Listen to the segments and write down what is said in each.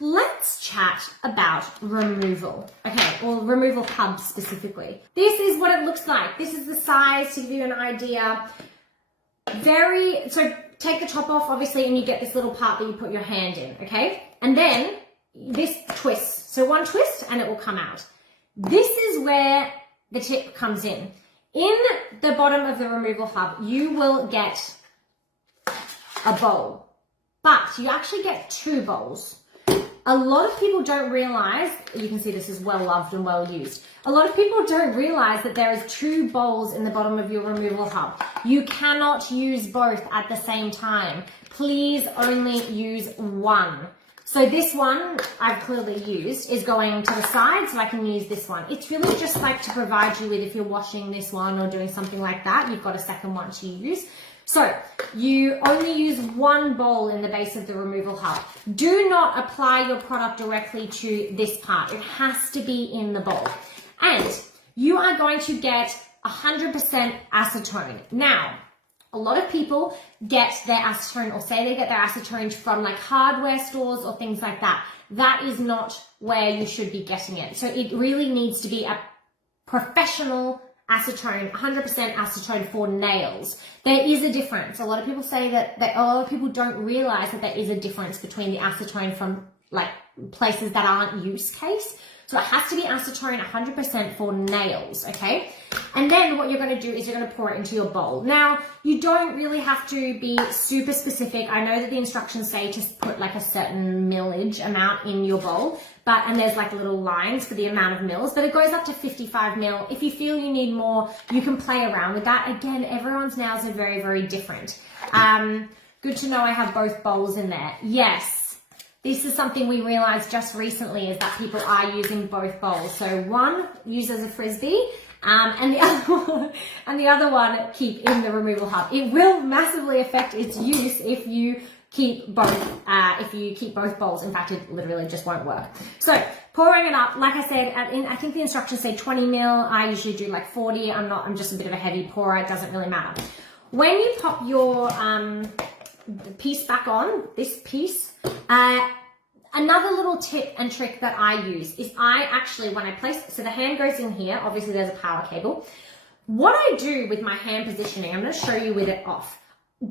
let's chat about removal. Okay, or removal hubs specifically. This is what it looks like. This is the size to give you an idea. So take the top off, obviously, and you get this little part that you put your hand in, okay? And then this twists. So one twist and it will come out. This is where the tip comes in. In the bottom of the removal hub, you will get a bowl, but you actually get 2 bowls. A lot of people don't realize, you can see this is well loved and well used. A lot of people don't realize that there is 2 bowls in the bottom of your removal hub. You cannot use both at the same time. Please only use one. So this one I've clearly used is going to the side, so I can use this one. It's really just like to provide you with, if you're washing this one or doing something like that, you've got a second one to use. So you only use one bowl in the base of the removal hub. Do not apply your product directly to this part. It has to be in the bowl. And you are going to get 100% acetone. Now, a lot of people get their acetone, or say they get their acetone from like hardware stores or things like that. That is not where you should be getting it. So it really needs to be a professional acetone, 100% acetone for nails. There is a difference. A lot of people say that a lot of people don't realize that there is a difference between the acetone from like places that aren't use case. So it has to be acetone 100% for nails, okay? And then what you're going to do is you're going to pour it into your bowl. Now, you don't really have to be super specific. I know that the instructions say to put like a certain millage amount in your bowl, and there's like little lines for the amount of mils, but it goes up to 55 mil. If you feel you need more, you can play around with that. Again, everyone's nails are very, very different. Good to know I have both bowls in there. Yes. This is something we realized just recently, is that people are using both bowls. So one use as a frisbee, and the other one keep in the removal hub. It will massively affect its use if you keep both. If you keep both bowls. In fact, it literally just won't work. So pouring it up, like I said, I think the instructions say 20 mil. I usually do like 40. I'm just a bit of a heavy pourer. It doesn't really matter. When you pop your piece back on, this piece, another little tip and trick that I use is I actually, when I place, so the hand goes in here, obviously there's a power cable. What I do with my hand positioning, I'm going to show you with it off.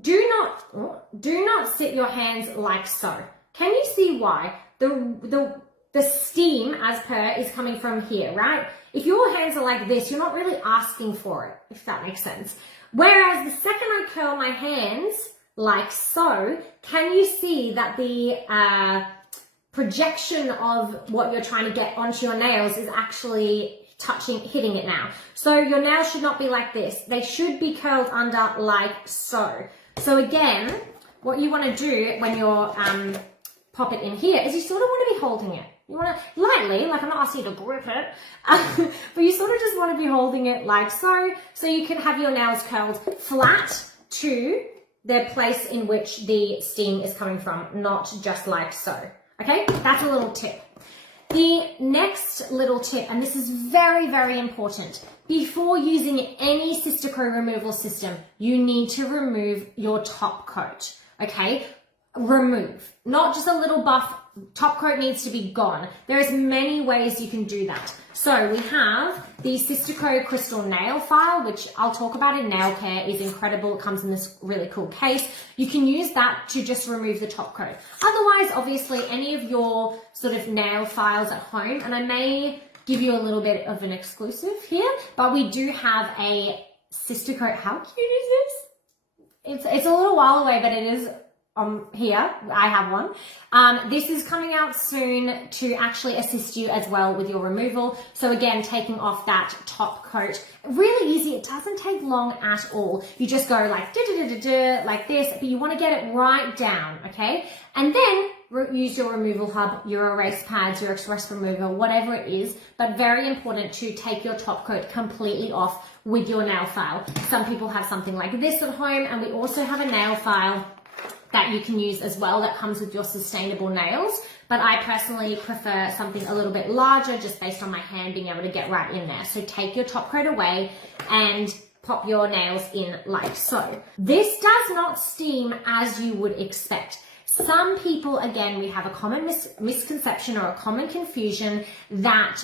Do not sit your hands like so. Can you see why? The steam, as per, is coming from here, right? If your hands are like this, you're not really asking for it, if that makes sense. Whereas the second I curl my hands like so, can you see that the projection of what you're trying to get onto your nails is actually hitting it now? So your nails should not be like this. They should be curled under like so. So again, what you want to do when you're pop it in here is you sort of want to be holding it. You want to lightly, like I'm not asking you to grip it, but you sort of just want to be holding it like so you can have your nails curled flat to the place in which the steam is coming from, not just like so. Okay, that's a little tip. The next little tip, and this is very, very important, before using any Sistaco removal system, you need to remove your top coat, okay? Remove, not just a little buff. Top coat needs to be gone. There's many ways you can do that. So we have the Sistaco crystal nail file, which I'll talk about in nail care, is incredible. It comes in this really cool case. You can use that to just remove the top coat. Otherwise, obviously, any of your sort of nail files at home, and I may give you a little bit of an exclusive here, but we do have a Sistaco. How cute is this? It's a little while away, but it is here. I have one. This is coming out soon to actually assist you as well with your removal. So again, taking off that top coat, really easy. It doesn't take long at all. You just go like like this, but you want to get it right down, okay? And then use your removal hub, your erase pads, your express remover, whatever it is, but very important to take your top coat completely off with your nail file. Some people have something like this at home, and we also have a nail file that you can use as well that comes with your sustainable nails, but I personally prefer something a little bit larger just based on my hand being able to get right in there. So take your top coat away and pop your nails in like so. This does not steam as you would expect. Some people, again, we have a common misconception or a common confusion that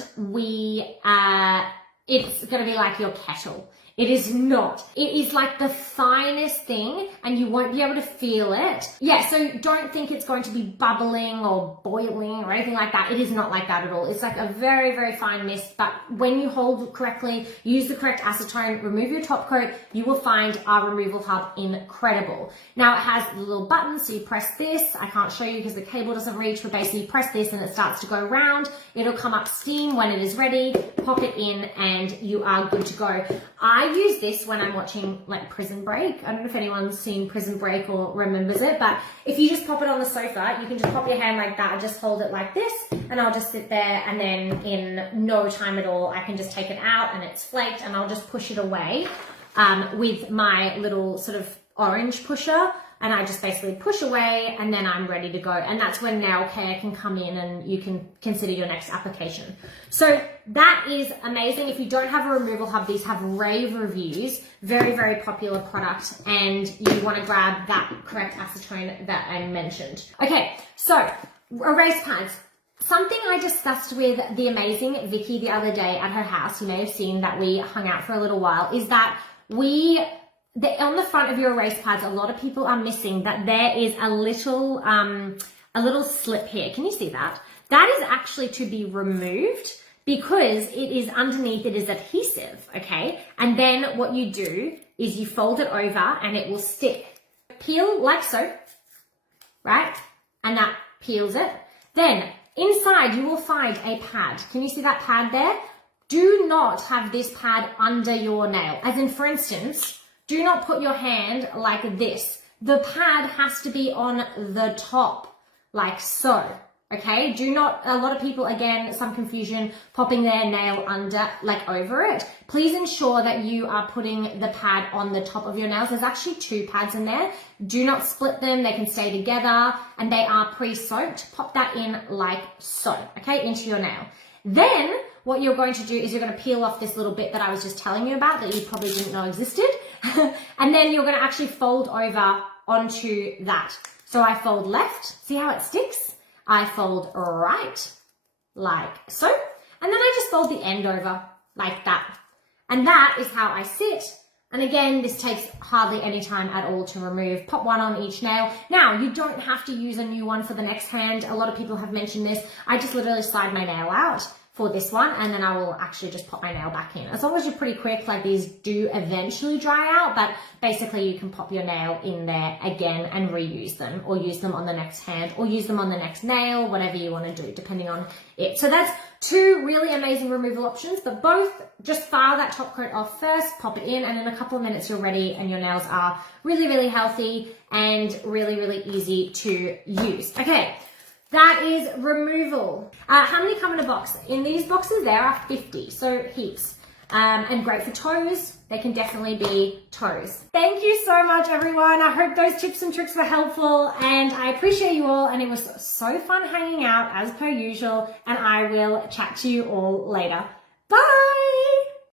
it's going to be like your kettle. It is not. It is like the finest thing and you won't be able to feel it. Yeah, so don't think it's going to be bubbling or boiling or anything like that. It is not like that at all. It's like a very, very fine mist, but when you hold correctly, use the correct acetone, remove your top coat, you will find our removal hub incredible. Now it has the little button, so you press this. I can't show you because the cable doesn't reach, but basically you press this and it starts to go round. It'll come up steam when it is ready, pop it in and you are good to go. I use this when I'm watching like Prison Break. I don't know if anyone's seen Prison Break or remembers it, but if you just pop it on the sofa, you can just pop your hand like that, just hold it like this, and I'll just sit there and then in no time at all, I can just take it out and it's flaked and I'll just push it away with my little sort of orange pusher. And I just basically push away and then I'm ready to go. And that's when nail care can come in and you can consider your next application. So that is amazing. If you don't have a removal hub, these have rave reviews. Very, very popular product. And you want to grab that correct acetone that I mentioned. Okay, so erase pads. Something I discussed with the amazing Vicky the other day at her house, you may have seen that we hung out for a little while, is that on the front of your erase pads, a lot of people are missing that there is a little slip here. Can you see that? That is actually to be removed because it is underneath, it is adhesive, okay? And then what you do is you fold it over and it will stick. Peel like so, right? And that peels it. Then inside you will find a pad. Can you see that pad there? Do not have this pad under your nail. As in, for instance, do not put your hand like this. The pad has to be on the top, like so, okay? Do not, a lot of people, again, some confusion, popping their nail under, like over it. Please ensure that you are putting the pad on the top of your nails. There's actually 2 pads in there. Do not split them. They can stay together and they are pre-soaked. Pop that in like so, okay, into your nail. Then what you're going to do is you're going to peel off this little bit that I was just telling you about that you probably didn't know existed. And then you're going to actually fold over onto that. So I fold left, see how it sticks? I fold right, like so. And then I just fold the end over like that. And that is how I sit. And again, this takes hardly any time at all to remove. Pop one on each nail. Now, you don't have to use a new one for the next hand. A lot of people have mentioned this. I just literally slide my nail out for this one, and then I will actually just pop my nail back in. As long as you're pretty quick, like these do eventually dry out, but basically you can pop your nail in there again and reuse them, or use them on the next hand, or use them on the next nail, whatever you want to do, depending on it. So that's 2 really amazing removal options, but both just file that top coat off first, pop it in, and in a couple of minutes you're ready and your nails are really, really healthy and really, really easy to use. Okay. That is removal. How many come in a box? In these boxes, there are 50, so heaps. And great for toes. They can definitely be toes. Thank you so much, everyone. I hope those tips and tricks were helpful, and I appreciate you all, and it was so fun hanging out as per usual, and I will chat to you all later. Bye!